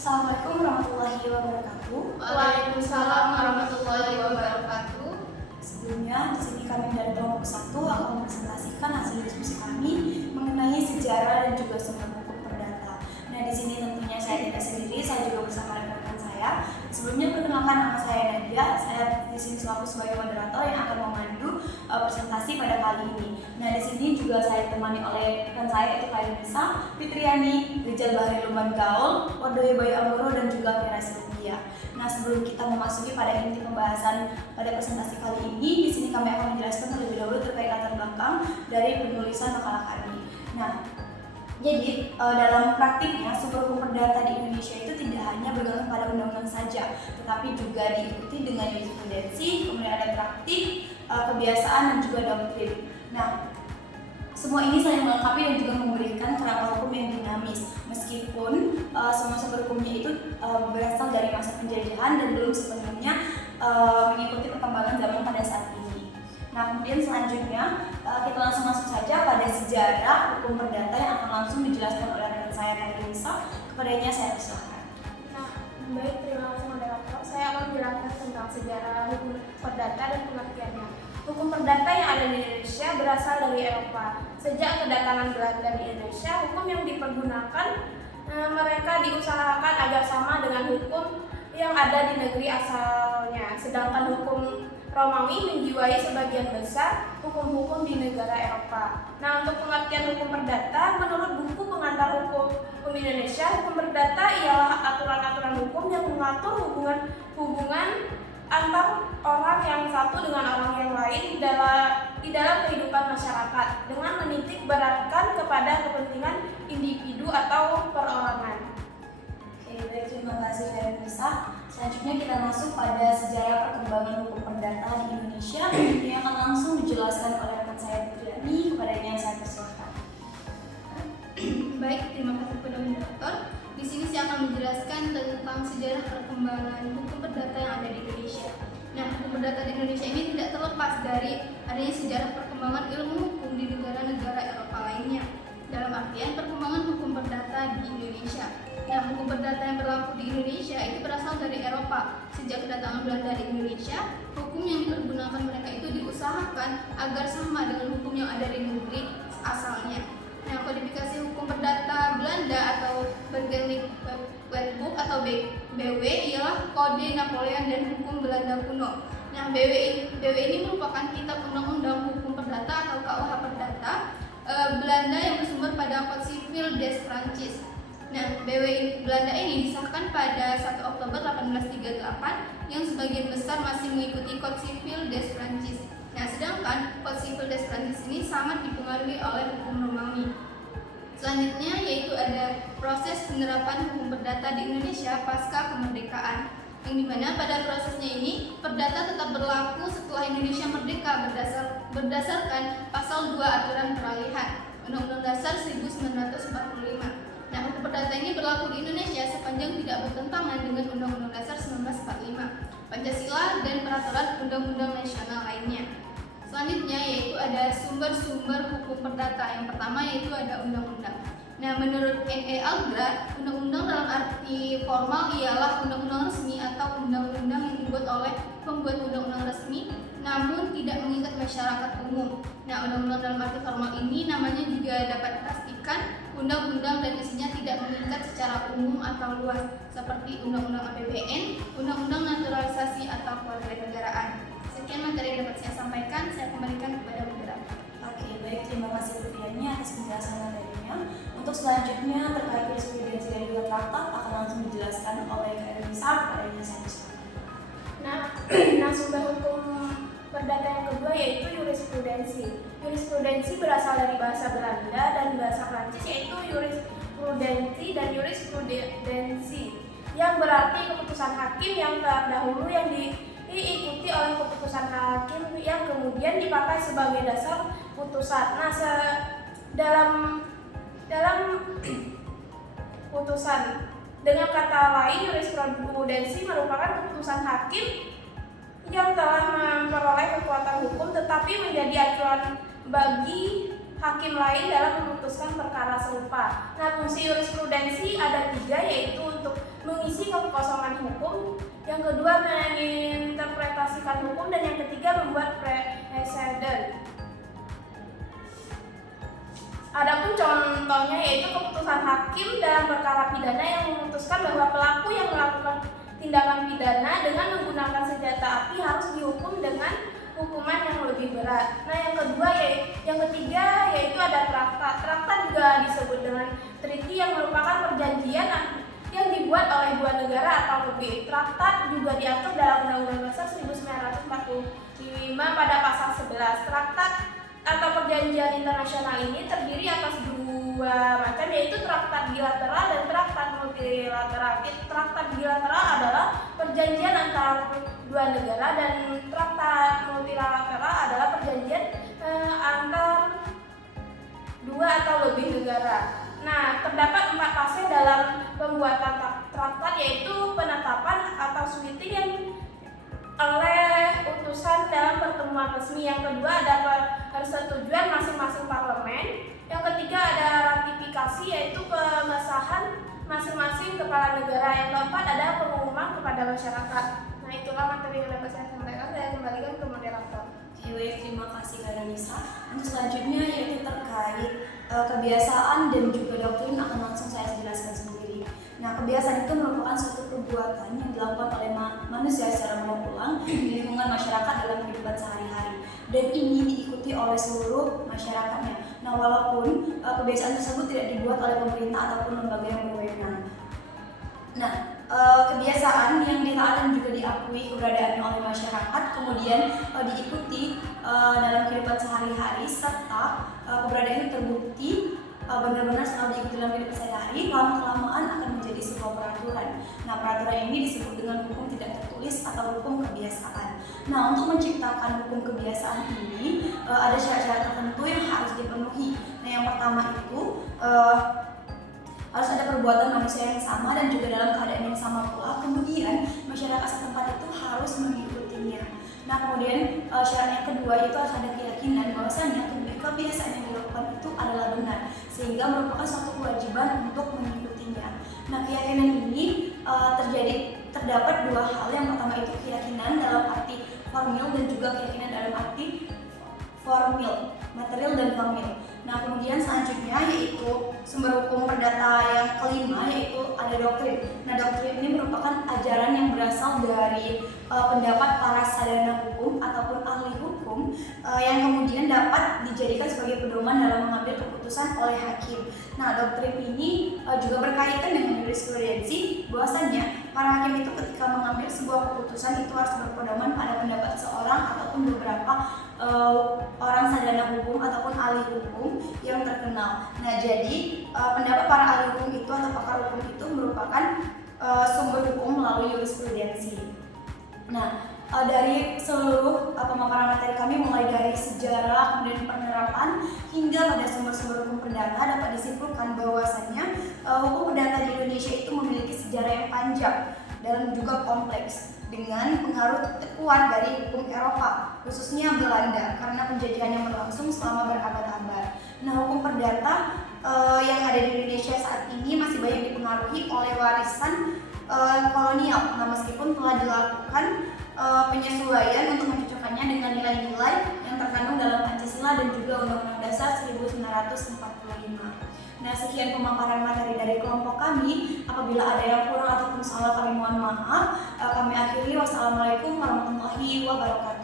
Assalamualaikum warahmatullahi wabarakatuh. Waalaikumsalam warahmatullahi wabarakatuh. Sebelumnya, di sini kami dari kelompok 1 akan mempresentasikan hasil diskusi kami mengenai sejarah dan juga sumber hukum perdata. Nah, di sini tentunya saya tidak sendiri, saya juga bersama rekan-rekan saya. Sebelumnya perkenalkan, nama saya Nadia. Saya di sini selaku sebagai moderator yang akan memandu presentasi pada kali ini. Nah, di sini juga saya ditemani oleh rekan saya yaitu Nisa, Fitriani, Rizal Bahri Luman Gaul, Wardoyo Bayu Amoro dan juga Vera Silvia. Nah, sebelum kita memasuki pada inti pembahasan pada presentasi kali ini, di sini kami akan menjelaskan terlebih dahulu terkait latar belakang dari penulisan makalah kami. Nah, jadi dalam praktiknya sumber hukum perdata di Indonesia itu tidak hanya bergantung pada undang-undang saja, tetapi juga diikuti dengan jurisprudensi, kemudian ada praktik, kebiasaan dan juga doktrin. Nah, semua ini saling melengkapi dan juga memberikan kerangka hukum yang dinamis, meskipun semua sumber hukumnya itu berasal dari masa penjajahan dan belum sepenuhnya mengikuti perkembangan zaman pada saat ini. Nah, kemudian selanjutnya kita langsung masuk saja pada sejarah hukum perdata yang akan langsung dijelaskan oleh rekan saya Nisa. Kepadanya saya persilakan. Nah, baik, terima kasih moderator. Saya akan menjelaskan tentang sejarah hukum perdata dan pengertiannya. Hukum perdata yang ada di Indonesia berasal dari Eropa. Sejak kedatangan Belanda di Indonesia, hukum yang dipergunakan mereka diusahakan agar sama dengan hukum yang ada di negeri asalnya. Sedangkan hukum Romawi menjiwai sebagian besar hukum-hukum di negara Eropa. Nah, untuk pengertian hukum perdata, menurut buku pengantar hukum Indonesia, hukum perdata ialah aturan-aturan hukum yang mengatur hubungan antar orang yang satu dengan orang yang lain di dalam kehidupan masyarakat dengan menitik beratkan kepada kepentingan individu atau perorangan. Oke, baik, terima kasih dari Nisa. Selanjutnya kita masuk pada sejarah perkembangan hukum perdata di Indonesia yang akan langsung dijelaskan oleh rekan saya Fitriani. Kepadanya saya persilakan. Baik, terima kasih kepada moderator. Di sini saya akan menjelaskan tentang sejarah perkembangan hukum perdata yang ada di Indonesia. Nah, hukum perdata di Indonesia ini tidak terlepas dari adanya sejarah perkembangan ilmu hukum di negara-negara Eropa lainnya. Dalam artian perkembangan hukum perdata di Indonesia. Nah, hukum perdata yang berlaku di Indonesia itu berasal dari Eropa. Sejak kedatangan Belanda di Indonesia, hukum yang dipergunakan mereka itu diusahakan agar sama dengan hukum yang ada di negeri asalnya. Nah, kodifikasi hukum perdata Belanda atau Burgerlijk Wetboek atau BW ialah Kode Napoleon dan Hukum Belanda Kuno. Nah, BW ini merupakan kitab undang-undang hukum perdata atau KUH perdata Belanda yang bersumber pada Code Civil des Francis. Nah, BW Belanda ini disahkan pada 1 Oktober 1838 yang sebagian besar masih mengikuti Code Civil des Francis. Nah, sedangkan Code Civil des Francis ini sangat dipengaruhi oleh hukum Romawi. Selanjutnya yaitu ada proses penerapan hukum perdata di Indonesia pasca kemerdekaan, yang dimana pada prosesnya ini perdata tetap berlaku setelah Indonesia merdeka berdasarkan pasal 2 aturan peralihan Undang-Undang Dasar 1945. Nah, hukum perdata ini berlaku di Indonesia sepanjang tidak bertentangan dengan Undang-Undang Dasar 1945, Pancasila dan peraturan undang-undang nasional lainnya. Selanjutnya yaitu ada sumber-sumber hukum perdata. Yang pertama yaitu ada undang-undang. Nah, menurut N.E. Algra, undang-undang dalam arti formal ialah undang-undang resmi atau undang-undang yang dibuat oleh pembuat undang-undang resmi namun tidak mengikat masyarakat umum. Nah, undang-undang dalam arti formal ini namanya juga dapat dipastikan undang-undang dan isinya tidak mengikat secara umum atau luas seperti undang-undang APBN, undang-undang naturalisasi atau kewarganegaraan. Sekian materi yang dapat saya sampaikan, saya kembalikan kepada moderator. Oke, baik, terima kasih Fitriani atas penjelasan materinya. Untuk selanjutnya terkait jurisprudensi dan juga traktat akan langsung dijelaskan oleh Nisa. Kepadanya saya persilakan. Nah, sumber hukum perdata yang kedua yaitu jurisprudensi. Jurisprudensi berasal dari bahasa Belanda dan bahasa Prancis yaitu jurisprudensi dan jurisprudensi yang berarti keputusan hakim yang terdahulu yang diikuti oleh keputusan hakim yang kemudian dipakai sebagai dasar putusan. Nah, dalam putusan, dengan kata lain, jurisprudensi merupakan keputusan hakim yang telah memperoleh kekuatan hukum tetapi menjadi acuan bagi hakim lain dalam memutuskan perkara serupa. Nah, fungsi jurisprudensi ada 3, yaitu untuk mengisi kekosongan hukum, yang kedua menginterpretasikan hukum, dan yang ketiga membuat preseden. Adapun contohnya yaitu keputusan hakim dalam perkara pidana yang memutuskan bahwa pelaku yang melakukan tindakan pidana dengan menggunakan senjata api harus dihukum dengan hukuman yang lebih berat. Nah, yang ketiga yaitu ada traktat. Traktat juga disebut dengan treaty, yang merupakan perjanjian yang dibuat oleh dua negara atau lebih. Traktat juga diatur dalam Undang-Undang Dasar 1945 pada pasal 11. Traktat atau perjanjian internasional ini terdiri atas dua macam, yaitu traktat bilateral dan traktat multilateral. Traktat bilateral adalah perjanjian antara dua negara, dan traktat multilateral adalah perjanjian antar dua atau lebih negara. Nah, terdapat 4 fase dalam pembuatan traktat, yaitu penetapan atau sweeping yang oleh utusan dalam pertemuan resmi. Yang kedua ada persetujuan masing-masing parlemen. Yang ketiga ada ratifikasi, yaitu pengesahan masing-masing kepala negara. Yang keempat ada pengumuman kepada masyarakat. Nah, itulah materi yang dapat saya sampaikan. Saya kembalikan ke moderator. Oke, terima kasih Kak Nisa. Untuk selanjutnya yaitu terkait kebiasaan dan juga doktrin akan langsung saya jelaskan sendiri. Nah, kebiasaan itu merupakan suatu perbuatan yang dilakukan oleh manusia secara berulang di lingkungan masyarakat dalam kehidupan sehari-hari, dan ini diikuti oleh seluruh masyarakatnya. Nah, walaupun kebiasaan tersebut tidak dibuat oleh pemerintah ataupun lembaga yang berwenang. Nah, kebiasaan yang ditaati dan juga diakui keberadaannya oleh masyarakat, kemudian diikuti dalam kehidupan sehari-hari, serta keberadaan itu terbukti benar-benar selalu diikuti dalam kehidupan sehari-hari, lama-kelamaan akan menjadi sebuah peraturan. Nah, peraturan ini disebut dengan hukum tidak tertulis atau hukum kebiasaan. Nah, untuk menciptakan hukum kebiasaan ini ada syarat-syarat tertentu yang harus dipenuhi. Nah, yang pertama itu harus ada perbuatan manusia yang sama dan juga dalam keadaan yang sama pula. Kemudian masyarakat setempat itu harus mengikutinya. Nah, kemudian syarat yang kedua itu harus ada keyakinan bahwasanya kebiasaan yang dilakukan itu adalah benar, sehingga merupakan suatu kewajiban untuk mengikutinya. Nah, keyakinan ini terdapat dua hal. Yang pertama itu keyakinan dalam arti formil dan juga keyakinan dalam arti formil, material dan formil. Nah, kemudian selanjutnya yaitu sumber hukum perdata yang kelima, yaitu ada doktrin. Nah, doktrin ini merupakan ajaran yang berasal dari pendapat para sarjana hukum ataupun ahli hukum yang kemudian dapat dijadikan sebagai pedoman dalam mengambil keputusan oleh hakim. Nah, doktrin ini juga berkaitan dengan jurisprudensi, bahwasanya para hakim itu ketika mengambil sebuah keputusan itu harus berpedoman pada pendapat seorang ataupun beberapa orang sarjana hukum ataupun ahli hukum yang terkenal. Nah, jadi pendapat para ahli hukum itu atau pakar hukum itu merupakan sumber hukum melalui jurisprudensi. Nah, dari seluruh pemaparan materi kami, mulai dari sejarah, kemudian penerapan, hingga pada sumber-sumber hukum perdata, dapat disimpulkan bahwasannya hukum perdata di Indonesia itu memiliki sejarah yang panjang dan juga kompleks, dengan pengaruh kuat dari hukum Eropa, khususnya Belanda, karena penjajahan yang berlangsung selama berabad-abad. Nah, hukum perdata yang ada di Indonesia saat ini masih banyak dipengaruhi oleh warisan kolonial. Nah, meskipun telah dilakukan penyesuaian untuk mencocokkannya dengan nilai-nilai yang terkandung dalam Pancasila dan juga Undang-Undang Dasar 1945. Nah, sekian pemaparan materi dari kelompok kami. Apabila ada yang kurang ataupun salah, kami mohon maaf. Kami akhiri. Wassalamualaikum warahmatullahi wabarakatuh.